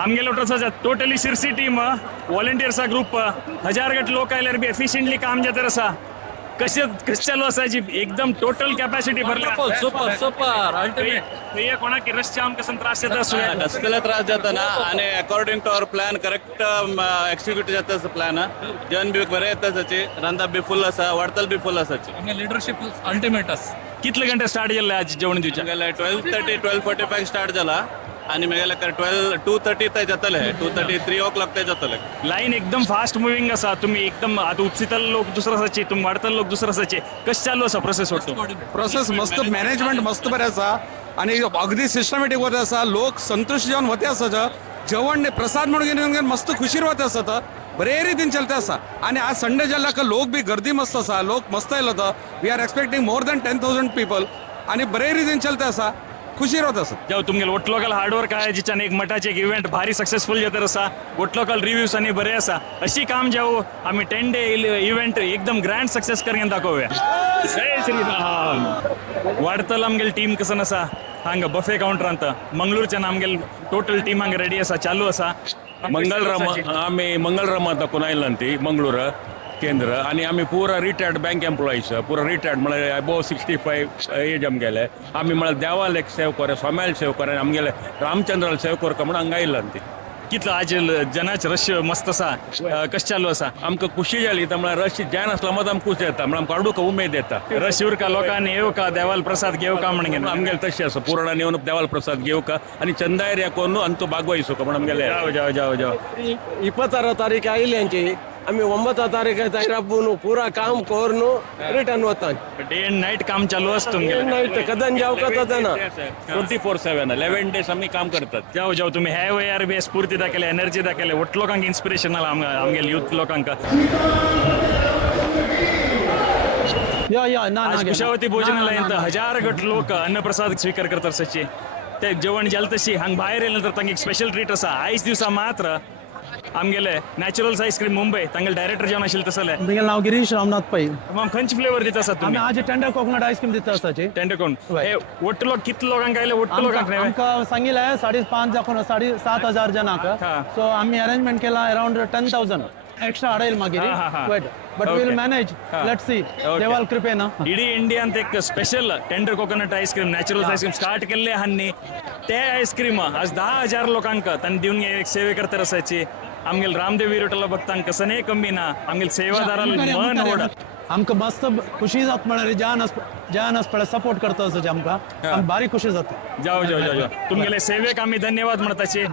आमगेलो तसं totally Sirsi team व्हॉलेंटियर्सचा group 1000 गट लोक आयल्यार बी एफिशियंटली काम जाता असा कशें चालू असायची एकदम टोटल कॅपॅसिटी भरल्या सुपर सुपर अल्टिमेट थंय कोणाक रस्त्या आमकां त्रास जाता रस्त्याला त्रास जाता ना आणि according to our plan correct execute जाता प्लॅन जन बी बरें येता ताची रांदा बी फुल आसा वाडतल बी फुल आसाची आमगे लिडरशिप अल्टिमेट आस कितले घंटे स्टार्ट जाल्ले आज जेवण दिवचे 12:30 12:45 स्टार्ट जाला आणि मागीर 2:30 ते जातले 2:30 3 o'clock ते जातले लाईन एकदम फास्ट मुव्हिंग असा तुम्ही एकदम आता उपसितल लोक दुसरं असायचे तुम्ही वाढतल लोक दुसरं असायचे कशें चालू असा प्रोसेस वाटतो प्रोसेस मस्त मॅनेजमेंट मस्त बरें आसा आणि अगदी सिस्टमॅटीक वता आसा लोक संतुष्ट जेवन वते आसा जेवण प्रसाद म्हणून घेवन मस्त खुशीर वते आसा बरे रितीन चलते आसा आणि आज संडे जाल्ल्याक लोक बी गर्दी मस्त आसा लोक मस्त येयलो we are expecting more than 10,000 people आणि बरे रितीन चलते आसा खुशीर वता आसा जाऊ तुमगे लोकल हार्डवर्क आहे जिच्याने एक मठाचे एक इव्हेंट भारी सक्सेसफुल जाता असा लोकल रिव्ह्यूज आणि बरे असा अशी काम जाऊ आम्ही 10 डे इव्हेंट एकदम ग्रँड सक्सेस करून दाखवूया जय श्रीराम वाडतल आमगेल टीम कसं नसा हांगा बफे काउंटर अंत मंगळूरच्या आमगेल टोटल टीम हांगा रेडी असा चालू असा आम्ही मंगलरामा दाखवून आयिल्ली मंगळूर केंद्र आणि आम्ही पुरा रिटायर्ड बँक एम्प्लॉईज पुरा रिटायर्ड म्हळ्यार अबोव 65 एज आमगेले आम्ही म्हळ्यार देवाल एक सेव करे स्वाम्याल सेव करे आमगेले रामचंद्राल सेव करता म्हणून हांगा आयिल्ली कितलो आज जनाच रश मस्त असा कशें चालू असा आमकां खुशी जाली म्हळ्यार रश जाय नासलो मात आमकां खुशी येता म्हळ्यार आमकां काडूक उमेद येता रश उरका लोकांनी येवका देवाल प्रसाद घेवका म्हणून आमगेले तशें आसा पुराणान येवन देवाल प्रसाद घेवका आणि चंदा एरिया कोण अंतू भागवयसुका म्हणून आमगेले जाव जाव जाव ಇಪ್ಪತ್ತಾರ ತಾರೀಕು ಆಯಿಲ್ಯಾಂಚಿ आम्ही 9 तारीख तैराबून पूरा काम कोरनु रिटर्न होता डे एंड नाईट काम चालू असतं तुमगेले नाईट कदन जाव कता ना 24/7 11 डेज आम्ही काम करतात जाऊ जाऊ तुम्ही ह्या वयार बी स्फूर्ती दाखयले एनर्जी दाखयले ಒಟ್ಟು लोकांक इन्स्पिरेशन आमगेल यूथ लोकांक आज कुशावती भोजनालयांत 1000 गट लोक अन्नप्रसाद स्वीकार करतात सची ते जेवण जेल तशी हांग भायर येयले नंतर तांकां एक स्पेशल ट्रीट आसा आयज दिवसा मात्र आमगेले नॅचरल्स आईस्क्रीम मुंबई तांगेले डायरेक्टर जेवण आशिल्ले तसले तुमगे नाव गिरीश रामनाथ पै मग खंयची फ्लेवर दिता आसात आम्ही तुम्ही आज टेंडर कोकोनट आईस्क्रीम दिता आसाची टेंडर कोण हे ಒಟ್ಟು लोक कितले लोकांक आयले ಒಟ್ಟು लोकांक नाही आमकां सांगिल्लें 5.5 दाखोवन 7,500 जणांक हा. सो आम्ही अरेंजमेंट केला अराउंड 10,000 एक्स्ट्रा हाडयल मागीर हा. But Okay. विल मॅनेज हा. Let's see Okay. देवाल कृपेन इडी इंडियात एक special tender coconut ice cream natural ice cream start केले हांनी ते आईस्क्रीम आज 10,000 लोकांक तांणी दिवन एक सेवे करता असायची आमगेल रामदेव विरोटला बघतांक कसं कमी ना आमगेल सेवादाराल मन ओढ आमकां मस्त खुशी जात म्हळ्यार ज्यान पळय सपोर्ट करता आसाचे आमकां भारी खुशी जाता जाऊ जाऊ जाऊ जाऊ तुमगेले सेवेक आम्ही धन्यवाद म्हणताचे